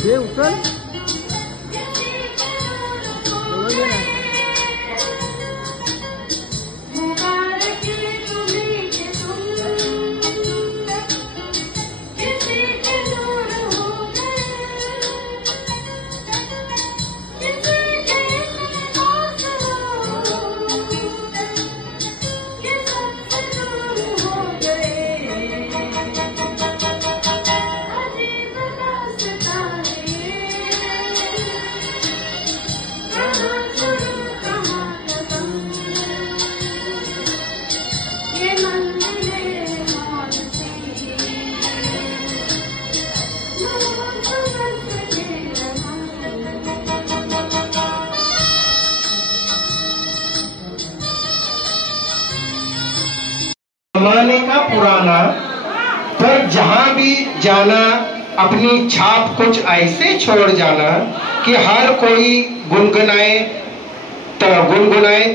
हे उचल जमाने का पुराना, पर जहां भी जाना अपनी छाप कुछ ऐसे छोड़ जाना कि हर कोई गुनगुनाए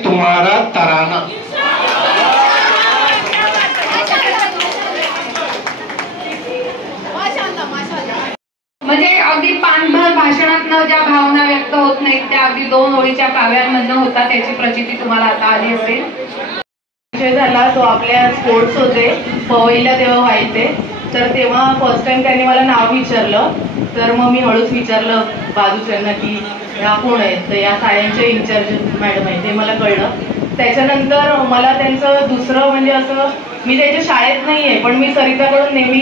तुम्हारा तराना। म्हणजे अगदी पानभर भाषणातनं ज्या भावना व्यक्त होत नाहीत त्या अगदी 2 ओळीच्या काव्यांमधनं होता, त्याची प्रचिती तुम्हाला आता आली असेल। झाला तो आपल्या स्पोर्ट्स होते पवईला तेव्हा व्हायचे, तर तेव्हा फर्स्ट टाइम त्यांनी मला नाव विचारलं, तर मग मी हळूच विचारलं बाजूच्यांना की ह्या कोण आहेत, तर या सायन्सचे इन्चार्ज मॅडम आहे, ते मला कळलं। त्याच्यानंतर मला त्यांचं दुसरं म्हणजे असं, मी त्यांच्या शाळेत नाही आहे पण मी सरिताकडून नेहमी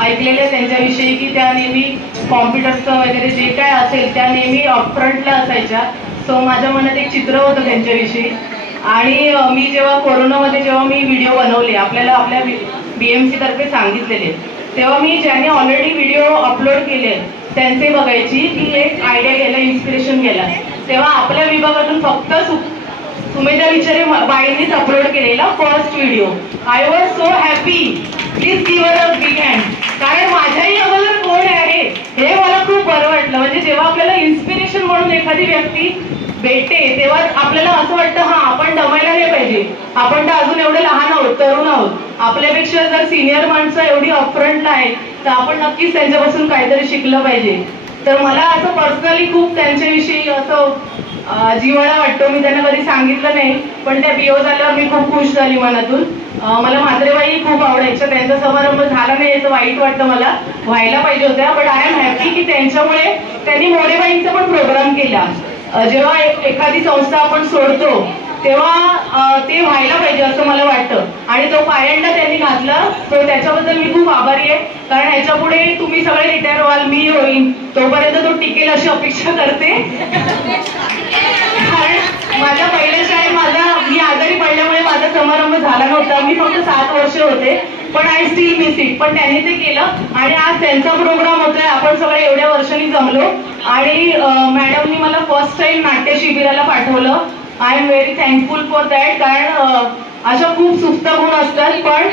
ऐकलेलं आहे त्यांच्याविषयी की त्या नेहमी कॉम्प्युटरचं वगैरे जे काय असेल त्या नेहमी अपफ्रंटला असायच्या। सो माझ्या मनात एक चित्र होतं त्यांच्याविषयी। आणि मी जेव्हा कोरोनामध्ये जेव्हा मी व्हिडिओ बनवले, आपल्याला आपल्या BMC तर्फे सांगितलेले, तेव्हा मी ज्यांनी ऑलरेडी व्हिडिओ अपलोड केले त्यांचे बघायची की एक आयडिया घ्यायला, इन्स्पिरेशन घ्यायला। तेव्हा आपल्या विभागातून फक्त सुमेधा विचारे बाईंनीच अपलोड केलेला first video. I was so happy, please give a big hand, कारण माझ्याही अगोदर कोण आहे हे मला खूप बरं वाटलं। म्हणजे जेव्हा आपल्याला इन्स्पिरेशन म्हणून एखादी व्यक्ती भेटते तेव्हा आपल्याला असं वाटतं हा आपण दमायला नाही पाहिजे, आपण तर अजून एवढे लहान आहोत, तरुण आहोत, आपल्यापेक्षा जर सिनियर माणसं एवढी अपफ्रंटला आहेत तर आपण नक्कीच त्यांच्यापासून काहीतरी शिकलं पाहिजे। तर मला असं पर्सनली खूप त्यांच्याविषयी असं जिव्हाळा वाटतो। मी त्यांना कधी सांगितलं नाही पण त्या BO झाल्यावर मी खूप खुश झाली मनातून। मला म्हात्रेबाई खूप आवडायच्या, त्यांचा समारंभ झाला नाही याचं वाईट वाटतं मला, व्हायला पाहिजे होत्या, बट आय एम हॅपी की त्यांच्यामुळे त्यांनी मोरेबाईंचा पण प्रोग्राम केला। जेव्हा एखादी संस्था आपण सोडतो तेव्हा ते व्हायला पाहिजे असं मला वाटतं, आणि तो पायंडा त्यांनी घातला, तो त्याच्याबद्दल मी खूप आभारी आहे। कारण ह्याच्या पुढे तुम्ही सगळे रिटायर व्हाल, मी होईन, तोपर्यंत तो टिकेल अशी अपेक्षा करते। कारण माझ्या पहिल्या शाळेत मी आजारी पडल्यामुळे माझा समारंभ झाला नव्हता, मी फक्त 7 वर्ष होते, पण आय स्टील मिस इट, पण त्यांनी ते केलं आणि आज त्यांचा प्रोग्राम होतोय, आपण सगळे एवढ्या वर्षांनी जमलो। आणि मॅडमनी मला फर्स्ट टाइम नाट्य शिबिराला पाठवलं, I am very thankful for that. कारण अशा खूप सुप्त गुण असतात पण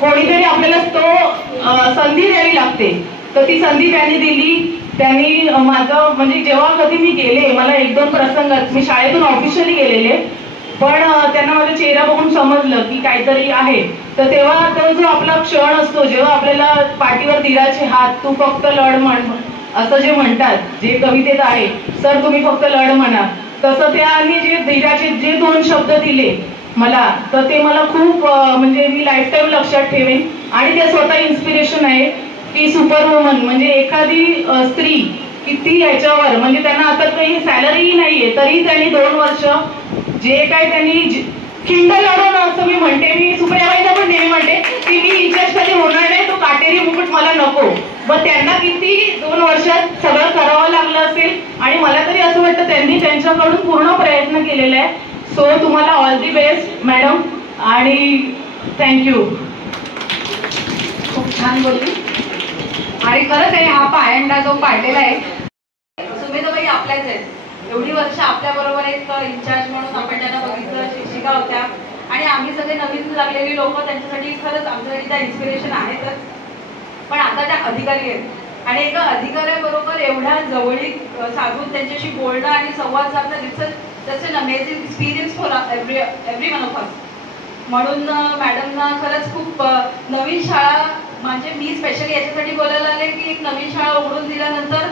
कोणीतरी आपल्याला तो संधी द्यावी लागते, तर ती संधी त्यांनी दिली। त्यांनी माझं म्हणजे जेव्हा कधी मी गेले, मला 1-2 प्रसंगात मी शाळेतून ऑफिशियली गेलेले, पण त्यांना माझा चेहरा बघून समजलं की काहीतरी आहे, तर तेव्हा तो जो आपला क्षण असतो जेव्हा आपल्याला पाठीवर धीराचे हात, तू फक्त लढ म्हण असं जे म्हणतात, जे कवितेत आहे, सर तुम्ही फक्त लढ म्हणा, तसं त्यांनी जे धीराचे जे 2 शब्द दिले मला, तर ते मला खूप म्हणजे मी लाईफ टाईम लक्षात ठेवेन। आणि ते स्वतः इन्स्पिरेशन आहे की सुपर वुमन म्हणजे एखादी स्त्री किती ह्याच्यावर, म्हणजे त्यांना आता काही सॅलरीही नाहीये तरी त्यांनी 2 वर्ष जे काय त्यांनी खिंड लढवणं, असं मी म्हणते, मी सुप्रियाबाईंना पण नेहमी म्हणते की मी इन्चार्ज कधी होणार नाही, तो काटेरी मुकुट मला नको, मग त्यांना किती 2 वर्षात सगळं करावं लागलं असेल, आणि मला तरी असं वाटतं त्यांनी त्यांच्याकडून पूर्ण प्रयत्न केलेला आहे। सो तुम्हाला ऑल दी बेस्ट मॅडम, आणि थँक्यू। खूप छान बोलली, आणि खरंच आहे हा पायंडा जो पाडलेला आहे, सुमेधाबाई आपल्याच आहेत, एवढी वर्ष आपल्या बरोबर एक इन्चार्ज म्हणून आपण त्यांना बघितलं, शिक्षिका होत्या, आणि आम्ही सगळे नवीन लागलेली लोक त्यांच्यासाठी खरंच आमच्यासाठी त्या इन्स्पिरेशन आहेतच, पण आता त्या अधिकारी आहेत, आणि एका अधिकाऱ्याबरोबर एवढ्या जवळीक साधून त्यांच्याशी बोलणं आणि संवाद साधणं, त्याचं an amazing experience for every one of us. म्हणून मॅडमना खरंच खूप नवीन शाळा म्हणजे मी स्पेशली याच्यासाठी बोलायला आले की एक नवीन शाळा उघडून दिल्यानंतर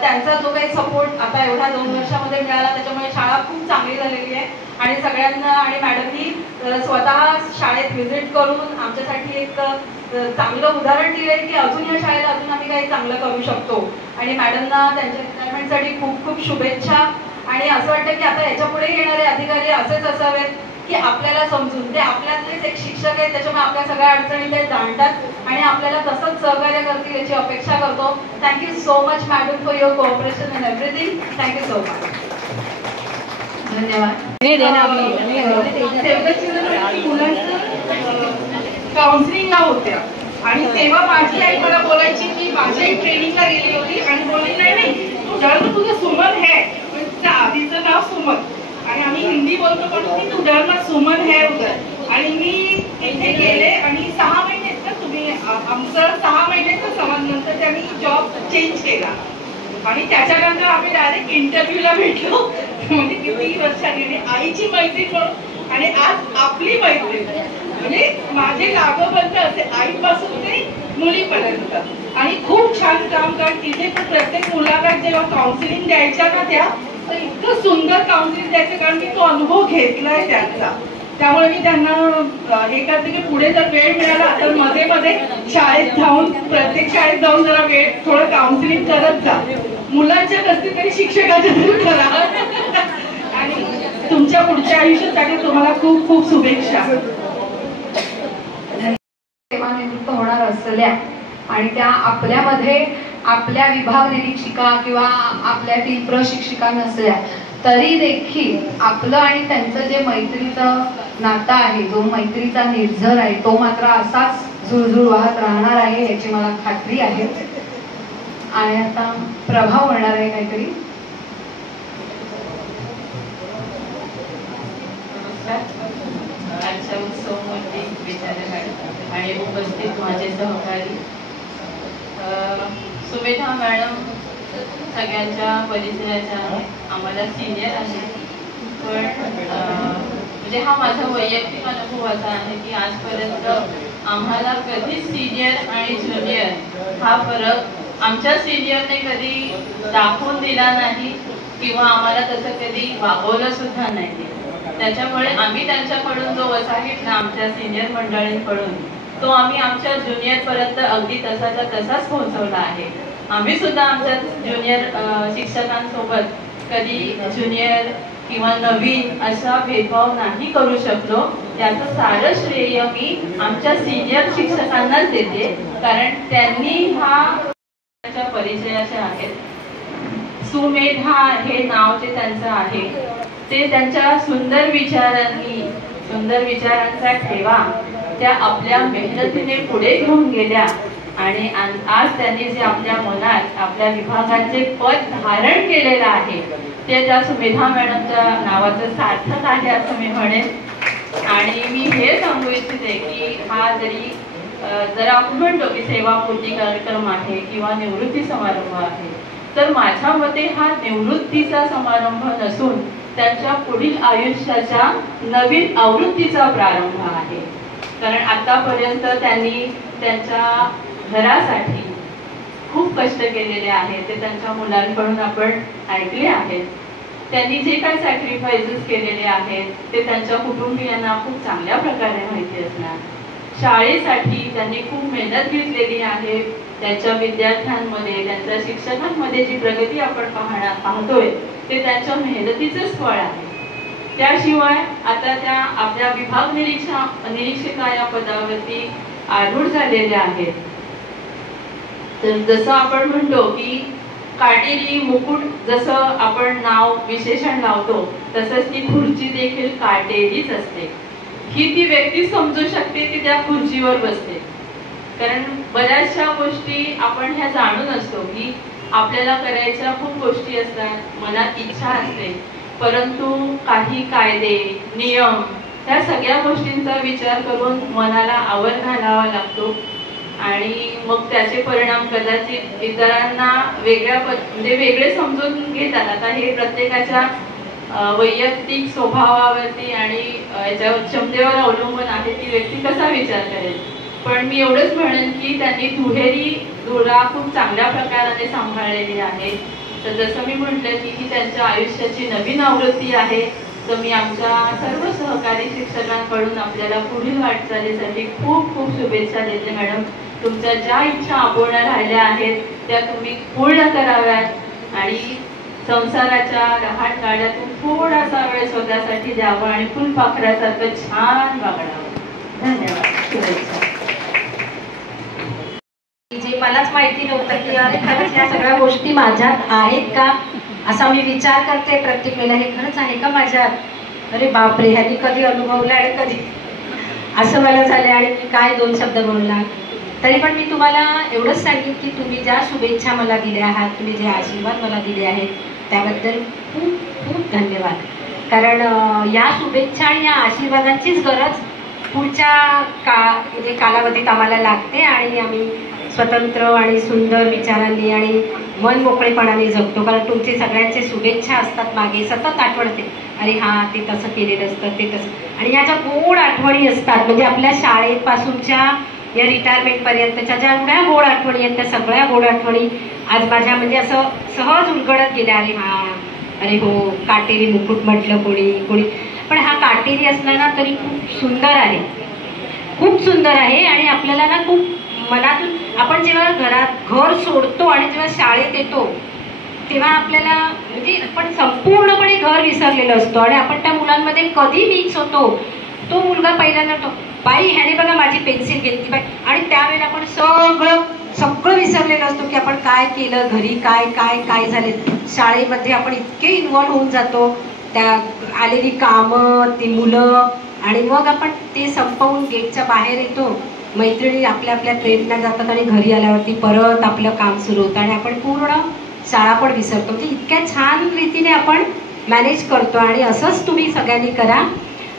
त्यांचा जो काही सपोर्ट आता एवढ्या 2 वर्षामध्ये मिळाला, त्याच्यामुळे शाळा खूप चांगली झालेली आहे. आणि सगळ्यांना आणि मॅडमनी स्वतः शाळेत व्हिजिट करून आमच्यासाठी एक चांगलं उदाहरण दिलंय की अजून या शाळेला अजून आम्ही काही चांगलं करू शकतो. आणि मॅडमना त्यांच्या रिटायरमेंटसाठी खूप खूप शुभेच्छा. आणि असं वाटतं की आता याच्या पुढे येणारे अधिकारी असेच असावेत की आपल्याला समजून, ते आपल्यातलेच एक शिक्षक आहेत, त्याच्यामुळे आपल्या सगळ्या अडचणी ते जाणतात आणि आपल्याला तसंच सहकार्य करतील याची अपेक्षा करतो. Thank you so much madam for your cooperation and everything. Thank you so much. धन्यवाद. काउन्सिलिंगला होत्या आणि तेव्हा माझी आई मला बोलायची की माझी आई ट्रेनिंगला गेली होती आणि बोलली नाही तू डर तुझं सुमन है, तुझं आधीचं नाव सुमन आणि आम्ही हिंदी बोलतो म्हणून की तू डर ना सुमन है उधर. आणि मी तिथे गेले आणि 6 महिन्यात ना तुम्ही आमचं 6 महिन्याचं समजल्यानंतर त्यांनी जॉब चेंज केला आणि त्याच्यानंतर आम्ही डायरेक्ट इंटरव्ह्यूला भेटलो. म्हणजे किती वर्षांनी आईची मैत्री म्हणून आणि आज आपली मैत्री म्हणजे माझे लागोबंद असे आईपासून ते मुलीपर्यंत. आणि खूप छान काम, कारण तिथे प्रत्येक मुलाला जेव्हा काउन्सिलिंग द्यायच्या ना त्या तर इतकं सुंदर काउन्सिलिंग द्यायचं, कारण मी तो अनुभव घेतलाय त्यांचा. त्यामुळे मी त्यांना हे करते की पुढे जर वेळ मिळाला तर मध्ये मध्ये शाळेत जाऊन प्रत्येक शाळेत जाऊन जरा वेळ थोडं काउन्सिलिंग करत जा. मुलांच्या नसतील तरी शिक्षकाच्या तरी करा. आणि तुमच्या पुढच्या आयुष्यासाठी तुम्हाला खूप खूप शुभेच्छा. सेवानिवृत्त होणार असल्या आणि त्या आपल्यामध्ये आपल्या विभाग निरीक्षिका किंवा आपल्यातील प्रशिक्षिका नसल्या तरी देखील आपलं आणि त्यांचं जे मैत्रीचं नातं आहे, जो मैत्रीचा निर्झर आहे, तो मात्र असाच झुळझुळ वाहत राहणार आहे याची मला खात्री आहे. आणि आता प्रभाव होणार आहे काहीतरी. आजच्या उत्सवामध्ये विचारे मॅडम आणि उपस्थित माझे सहकारी सुमेधा मॅडम सगळ्यांच्या परिचयाच्या आम्हाला सिनियर आहे. पण म्हणजे हा माझा वैयक्तिक अनुभव असा आहे की आजपर्यंत आम्हाला कधीच सिनियर आणि ज्युनियर हा फरक आमच्या सिनियरने कधी दाखवून दिला नाही किंवा आम्हाला तसं कधी वागवलं सुद्धा नाही. त्याच्यामुळे आम्ही त्यांच्याकडून जो वसा घेतला आमच्या सिनियर मंडळींकडून तो आम्ही आमच्या ज्युनियर पर्यंत अगदी तसाचा तसाच पोहोचवला आहे. आम्ही सुद्धा आमच्या ज्युनियर शिक्षकांसोबत कधी ज्युनियर किंवा नवीन असा भेदभाव नाही करू शकलो. त्याचं सारं श्रेय मी आमच्या सिनियर शिक्षकांनाच देते, कारण त्यांनी हा परिचयाचे आहेत. सुमेधा हे नाव जे त्यांचं आहे ते त्यांच्या सुंदर विचारांचा ठेवा त्या आपल्या मेहनतीने पुढे घेऊन गेल्या आणि आज त्यांनी जे आपल्या मनात आपल्या विभागाचे पद धारण केलेलं आहे ते त्या सुमेधा मॅडमच्या नावाचं सार्थक आहे असं मी म्हणेन. आणि मी हे सांगू इच्छिते की हा जर आपण म्हणतो की सेवापूर्ती कार्यक्रम आहे किंवा निवृत्ती समारंभ आहे, तर माझ्या मते हा निवृत्तीचा समारंभ नसून त्यांच्या पुढील आयुष्याच्या नवीन आवृत्तीचा प्रारंभ आहे. कारण आतापर्यंत त्यांनी त्यांच्या घरासाठी खूप कष्ट केलेले आहेत, ते त्यांच्या मुलांकडून आपण ऐकले आहेत. त्यांनी जे काही सॅक्रिफायसेस केलेले आहेत ते त्यांच्या कुटुंबियांना खूप चांगल्या प्रकारे माहिती असणार. शाळेसाठी त्यांनी खूप मेहनत घेतलेली आहे. त्यांच्या विद्यार्थ्यांमध्ये त्यांच्या शिक्षकांमध्ये जी प्रगती आपण पाहतोय ते त्यांच्या मेहनतीचंच फळ आहे. त्याशिवाय आता त्या आपल्या विभाग निरीक्षिका या पदावरती आरूढ झालेल्या आहेत. तर जसं आपण म्हणतो की काटेरी मुकुट जसं आपण नाव विशेषण लावतो तसंच ती खुर्ची देखील काटेरीच असते. ही ती व्यक्ती समजू शकते ती त्या खुर्चीवर बसते. कारण बऱ्याचशा गोष्टी आपण ह्या जाणून असतो की आपल्याला करायच्या खूप गोष्टी असतात, मनात इच्छा असते, परंतु काही कायदे नियम त्या सगळ्या गोष्टींचा विचार करून मनाला आवर घालावा लागतो आणि मग त्याचे परिणाम कदाचित इतरांना वेगळे समजून घेतात. आता हे प्रत्येकाच्या वैयक्तिक स्वभावावरती आणि याच्या क्षमतेवर अवलंबून आहे ती व्यक्ती कसा विचार करेल. पण मी एवढंच म्हणेन की त्यांनी दुहेरी धुरा खूप चांगल्या प्रकाराने सांभाळलेली आहे. तर जसं मी म्हटलं की त्यांच्या आयुष्याची नवीन आवृत्ती आहे. तर मी आमच्या सर्व सहकारी शिक्षकांकडून आपल्याला पुढील वाटचालीसाठी खूप खूप शुभेच्छा देते. मॅडम, तुमच्या ज्या इच्छा अपूर्ण राहिल्या आहेत त्या तुम्ही पूर्ण कराव्यात आणि संसाराच्या रहाट गाड्यातून थोडासा वेळ स्वतःसाठी द्यावा आणि फुलपाखरासारखं छान वागडावं. धन्यवाद. शुभेच्छा. जे मलाच माहिती नव्हतं की अरे खरंच या सगळ्या गोष्टी माझ्यात आहेत का असा मी विचार करते प्रत्येक वेळेला, हे खरंच आहे का माझ्यात, अरे बापरे ह्यांनी कधी अनुभवलं आणि कधी असं मला झालं आणि मी काय दोन शब्द बोलणार. तरी पण मी तुम्हाला एवढंच सांगेन की तुम्ही ज्या शुभेच्छा मला दिल्या आहात, तुम्ही जे आशीर्वाद मला दिले आहेत त्याबद्दल खूप खूप धन्यवाद. कारण या शुभेच्छा आणि या आशीर्वादांचीच गरज पुढच्या म्हणजे कालावधीत आम्हाला लागते आणि आम्ही स्वतंत्र आणि सुंदर विचारांनी आणि मन मोकळेपणाने जगतो. कारण तुमचे सगळ्यांचे शुभेच्छा असतात मागे, सतत आठवणते अरे हां ते तसं केलेलं असतं ते तसं, आणि ह्या ज्या गोड आठवणी असतात म्हणजे आपल्या शाळेपासूनच्या या रिटायरमेंटपर्यंतच्या ज्या एवढ्या गोड आठवणी आहेत त्या सगळ्या गोड आठवणी आज माझ्या म्हणजे असं सहज उलगडत गेल्या. अरे हां अरे हो काटेरी मुकुट म्हटलं कोणी कोणी, पण हा काटेरी असला ना तरी खूप सुंदर आहे, खूप सुंदर आहे. आणि आपल्याला ना खूप मनातून आपण जेव्हा घर सोडतो आणि जेव्हा शाळेत येतो तेव्हा आपल्याला म्हणजे आपण संपूर्णपणे घर विसरलेलं असतो आणि आपण त्या मुलांमध्ये कधी मिक्स होतो. तो मुलगा पहिल्यांदा बाई ह्याने बघा माझी पेन्सिल घेतली बाई, आणि त्यावेळेला आपण सगळं विसरलेलं असतो की आपण काय केलं, घरी काय काय काय झाले. शाळेमध्ये आपण इतके इन्व्हॉल्व होऊन जातो, त्या आलेली कामं, ती मुलं, आणि मग आपण ते संपवून गेटच्या बाहेर येतो, मैत्रिणी आपल्या आपल्या ट्रेनला जातात आणि घरी आल्यावरती परत आपलं काम सुरू होतं आणि आपण पूर्ण शाळा पण विसरतो. म्हणजे इतक्या छान रीतीने आपण मॅनेज करतो. आणि असंच तुम्ही सगळ्यांनी करा.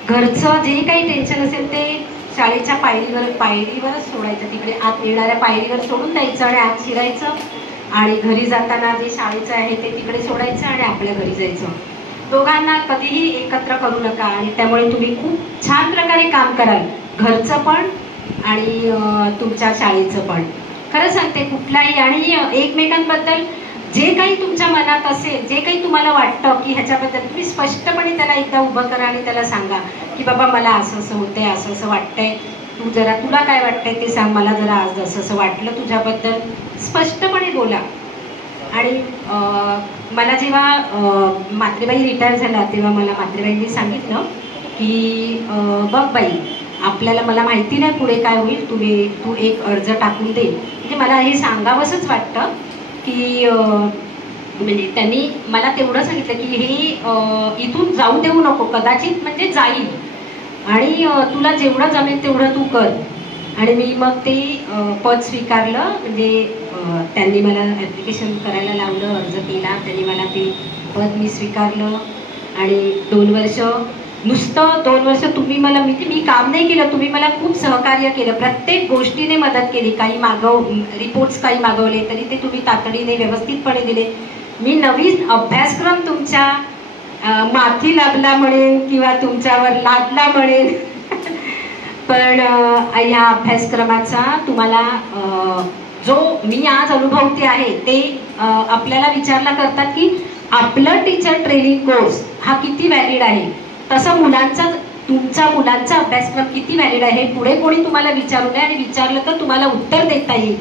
घरचं जे काही टेन्शन असेल ते शाळेच्या पायरीवरच सोडायचं, तिकडे आत येणाऱ्या पायरीवर सोडून द्यायचं आणि आत शिरायचं, आणि घरी जाताना जे शाळेचं आहे ते तिकडे सोडायचं आणि आपल्या घरी जायचं. दोघांना कधीही एकत्र करू नका आणि त्यामुळे तुम्ही खूप छान प्रकारे काम कराल, घरचं पण आणि तुमच्या शाळेचं पण. खरं सांगते कुठलाही, आणि एकमेकांबद्दल जे काही तुमच्या मनात असेल, जे काही तुम्हाला वाटतं की ह्याच्याबद्दल तुम्ही स्पष्टपणे त्याला एकदा उभं करा आणि त्याला सांगा की बाबा मला असं असं होतंय, असं असं वाटतंय, तुला काय वाटतंय ते सांग, मला जरा आज असं असं वाटलं तुझ्याबद्दल, स्पष्टपणे बोला. आणि मला जेव्हा मात्रेबाई रिटायर झाला तेव्हा मला मात्रेबाईंनी सांगितलं की बघ बाई आपल्याला, मला माहिती नाही पुढे काय होईल, तू एक अर्ज टाकून दे. म्हणजे मला हे सांगावंसंच वाटतं की म्हणजे त्यांनी मला तेवढं सांगितलं की हे इथून जाऊ देऊ नको, कदाचित म्हणजे जाईल आणि तुला जेवढं जमेल तेवढं तू कर. आणि मी मग ते पद स्वीकारलं. म्हणजे त्यांनी मला ॲप्लिकेशन करायला लावलं, अर्ज केला, त्यांनी मला ते पद मी स्वीकारलं. आणि 2 वर्ष, नुसतं 2 वर्ष तुम्ही मला, मी काम नाही केलं, तुम्ही मला खूप सहकार्य केलं, प्रत्येक गोष्टीने मदत केली. काही रिपोर्ट्स काही मागवले तरी ते तुम्ही तातडीने व्यवस्थितपणे दिले. मी नवीन अभ्यासक्रम तुमच्या माथी लाभला म्हणेन किंवा तुमच्यावर लादला म्हणेन पण ह्या अभ्यासक्रमाचा तुम्हाला जो मी आज अनुभवते आहे ते आपल्याला विचारला करतात की आपलं टीचर ट्रेनिंग कोर्स हा किती व्हॅलिड आहे, तसं तुमच्या मुलांचा अभ्यासक्रम किती व्हॅलिड आहे पुढे कोणी तुम्हाला विचारू नये, आणि विचारलं तर तुम्हाला उत्तर देता येईल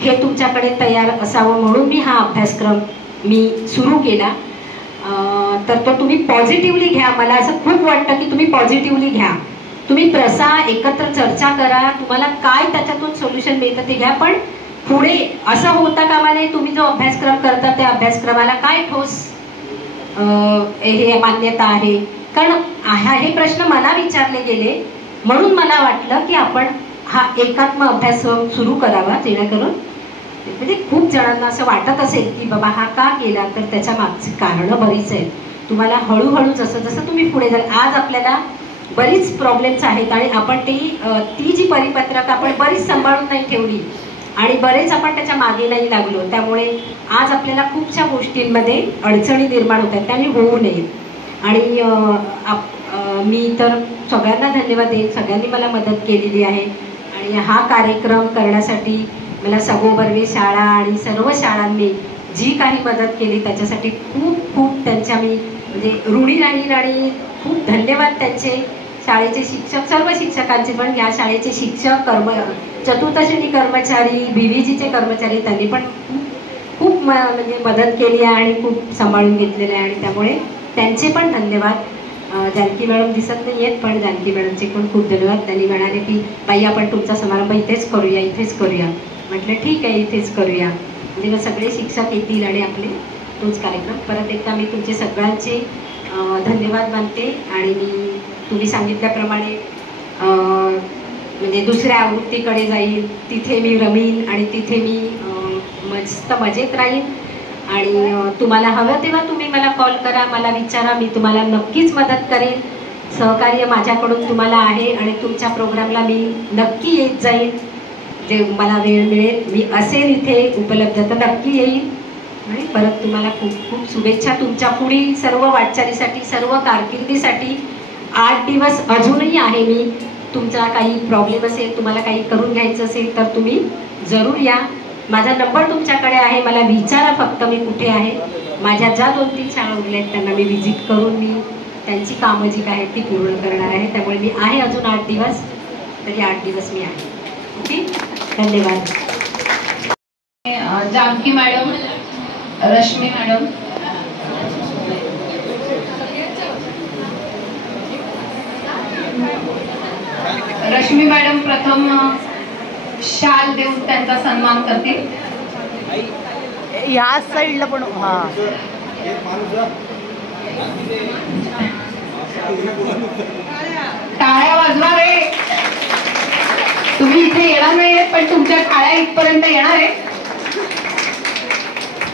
हे तुमच्याकडे तयार असावं म्हणून मी हा अभ्यासक्रम सुरू केला. तर तो तुम्ही पॉझिटिव्हली घ्या. मला असं खूप वाटतं की तुम्ही पॉझिटिव्हली घ्या, तुम्ही एकत्र चर्चा करा, तुम्हाला काय त्याच्यातून सोल्युशन मिळतं ते घ्या. पण पुढे असं होता कामा नये तुम्ही जो अभ्यासक्रम करता त्या अभ्यासक्रमाला काय ठोस हे मान्यता आहे. कारण हे प्रश्न मला विचारले गेले म्हणून मला वाटलं की आपण हा एकात्म अभ्यासक्रम सुरू करावा, जेणेकरून म्हणजे खूप जणांना असं वाटत असेल की बाबा हा का केला, तर त्याच्या मागची कारणं बरीच आहेत. तुम्हाला हळूहळू जसं जसं तुम्ही पुढे जाल, आज आपल्याला बरीच प्रॉब्लेम्स आहेत आणि आपण ती जी परिपत्रक आपण बरीच सांभाळून नाही ठेवली आणि बरेच आपण त्याच्या मागे नाही लागलो, त्यामुळे आज आपल्याला खूपशा गोष्टींमध्ये अडचणी निर्माण होत आहेत, त्यामुळे होऊ नयेत. आणि मी तर सगळ्यांना धन्यवाद देईन, सगळ्यांनी मला मदत केलेली आहे. आणि आणि हा कार्यक्रम करण्यासाठी मला सगोबर्वे शाळा आणि सर्व शाळांनी जी काही मदत केली त्याच्यासाठी खूप खूप त्यांच्या मी म्हणजे ऋणी राहील आणि खूप धन्यवाद त्यांचे, शाळेचे शिक्षक, सर्व शिक्षकांचे, पण या शाळेचे शिक्षक, चतुर्थ कर्मचारी, BVGचे कर्मचारी, त्यांनी पण खूप म्हणजे मदत केली आहे आणि खूप सांभाळून घेतलेलं आहे आणि त्यामुळे त्यांचे पण धन्यवाद. जानकी मॅडम दिसत नाही आहेत पण जानकी मॅडमचे पण खूप धन्यवाद. त्यांनी म्हणाले की बाई आपण तुमचा समारंभ इथेच करूया, इथेच करूया. म्हटलं ठीक आहे, इथेच करूया. म्हणजे मग सगळे शिक्षक येतील आणि आपले तोच कार्यक्रम. परत एकदा मी तुमचे सगळ्यांचे धन्यवाद मानते आणि मी तुम्ही सांगितल्याप्रमाणे म्हणजे दुसऱ्या आवृत्तीकडे जाईल, तिथे मी रमीन आणि तिथे मी मस्त मजेत राहील. आणि तुम्हाला हवं तेव्हा तुम्ही मला कॉल करा, मला विचारा, मी तुम्हाला नक्कीच मदत करेन. सहकार्य माझ्याकडून तुम्हाला आहे आणि तुमच्या प्रोग्रामला मी नक्की येत जाईल. जे मला वेळ मिळेल मी असेल इथे उपलब्ध तर नक्की येईल. आणि परत तुम्हाला खूप खूप शुभेच्छा तुमच्या पुढील सर्व वाटचालीसाठी, सर्व कारकिर्दीसाठी. 8 दिवस अजूनही आहे मी. तुमचा काही प्रॉब्लेम असेल, तुम्हाला काही करून घ्यायचं असेल तर तुम्ही जरूर या. माझा नंबर तुमच्याकडे आहे, मला विचारा फक्त मी कुठे आहे. माझ्या ज्या 2-3 शाळा उरल्या आहेत त्यांना मी व्हिजिट करून मी त्यांची कामं जी काय ती पूर्ण करणार आहे. त्यामुळे मी आहे अजून 8 दिवस, तरी 8 दिवस मी आहे. ओके, धन्यवाद. Janaki madam, Rashmi madam, Rashmi madam प्रथम शाल देऊन त्यांचा सन्मान करतील. ह्या साईडला पण टाळ्या वाजवा रे. तुम्ही इथे येणार नाही पण तुमच्या टाळ्या इथपर्यंत येणार आहे.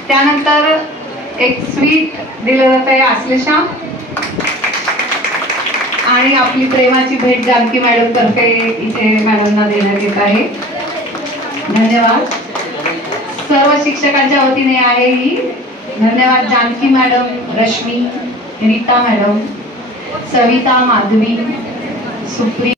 त्यानंतर एक स्वीट दिलं जात आहे आश्लेषा आणि आपली प्रेमाची भेट जानकी मॅडम तर्फे इथे मॅडमना देण्यात येत आहे. धन्यवाद. सर्व शिक्षकांच्या वतीने आहे ही. धन्यवाद जानकी मॅडम, रश्मी, रीता मॅडम, सविता, माधवी, सुप्रिया.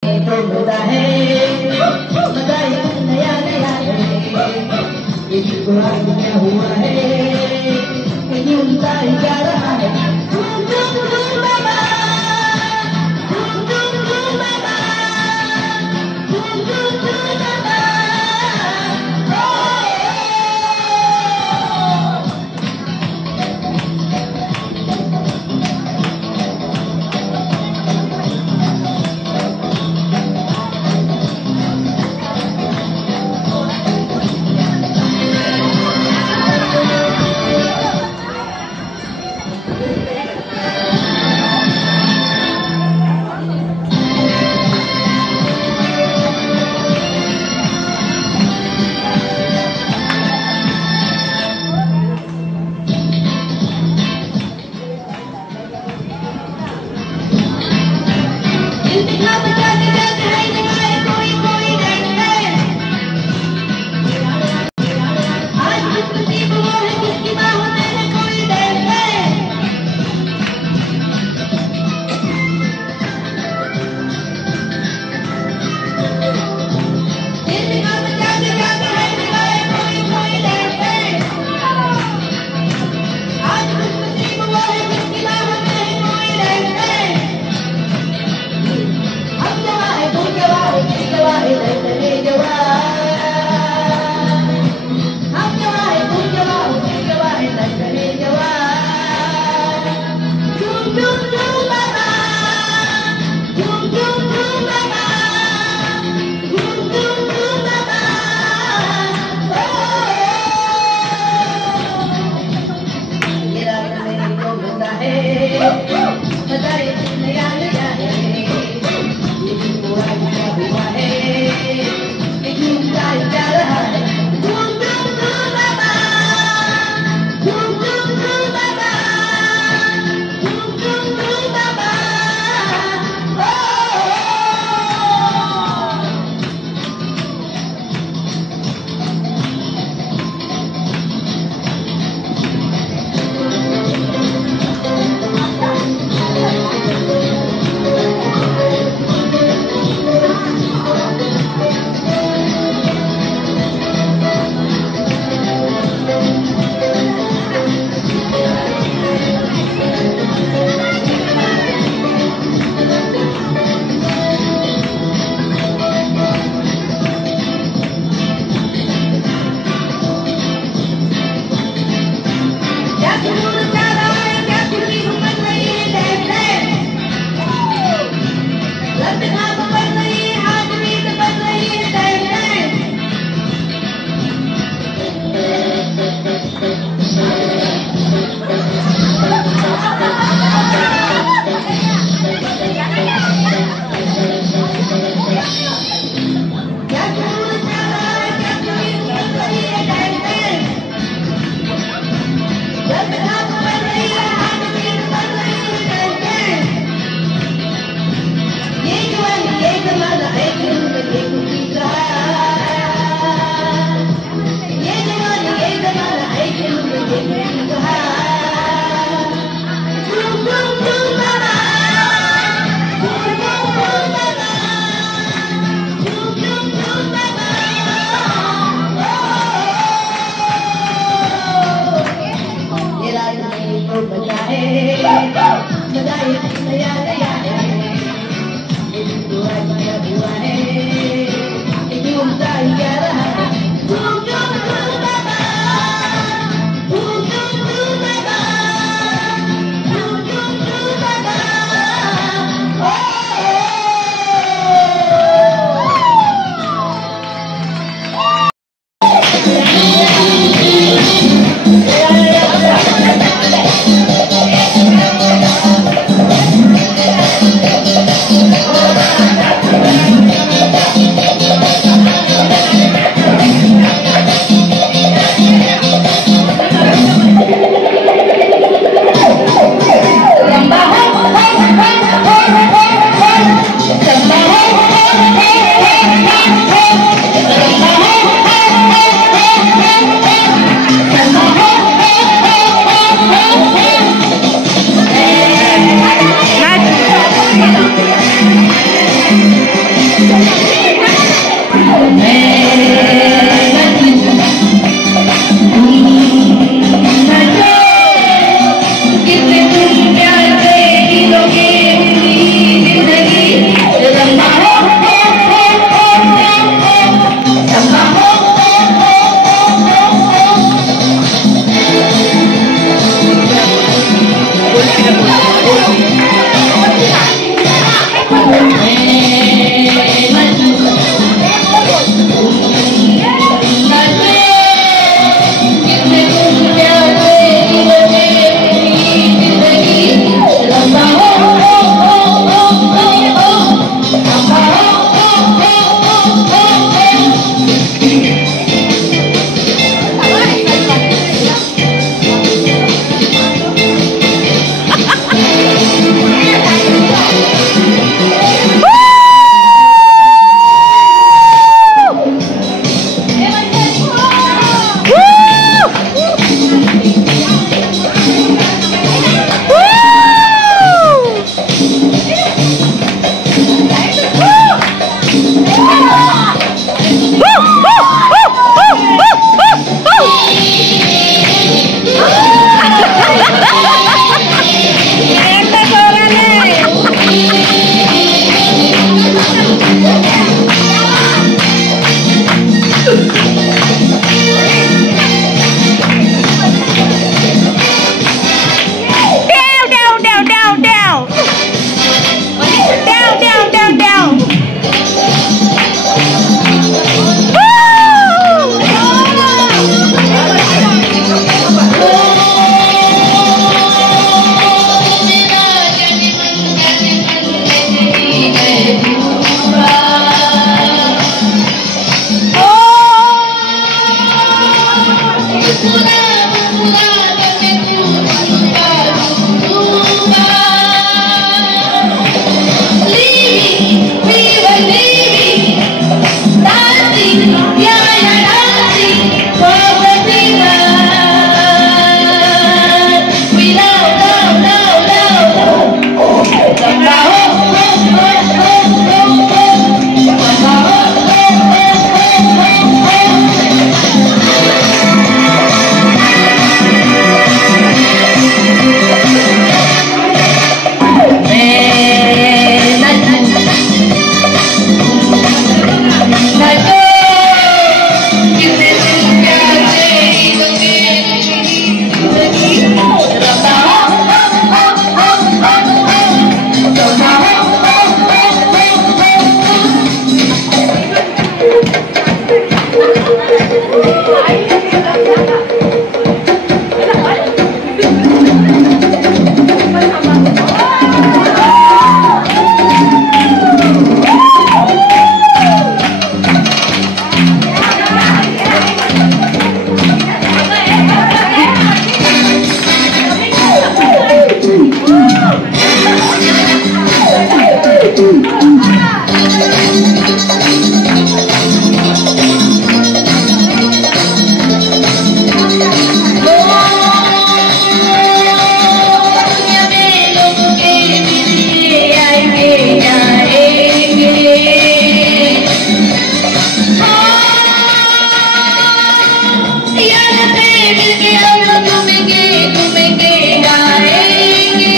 मिलके हम लोग घूमेंगे घूमेंगे आएंगे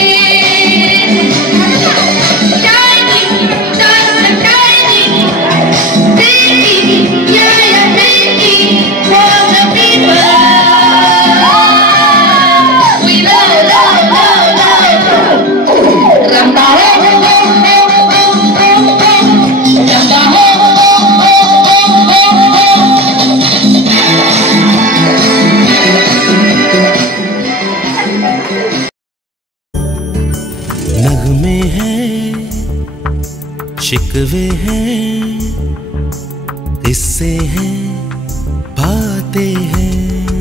Shining, stars are shining, pretty, yeah, yeah, pretty for the people. We love, love, love, love. Ramba ho, Ramba ho, नगमे हैं, शिकवे हैं, किस्से हैं, बातें हैं,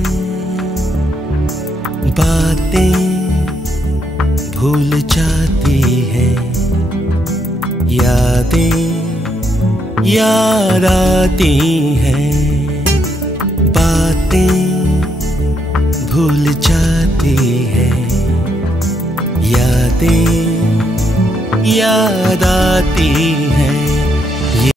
बातें भूल जाती हैं, यादें याद आती हैं, बातें भूल जाती हैं, यादें याद आती हैं।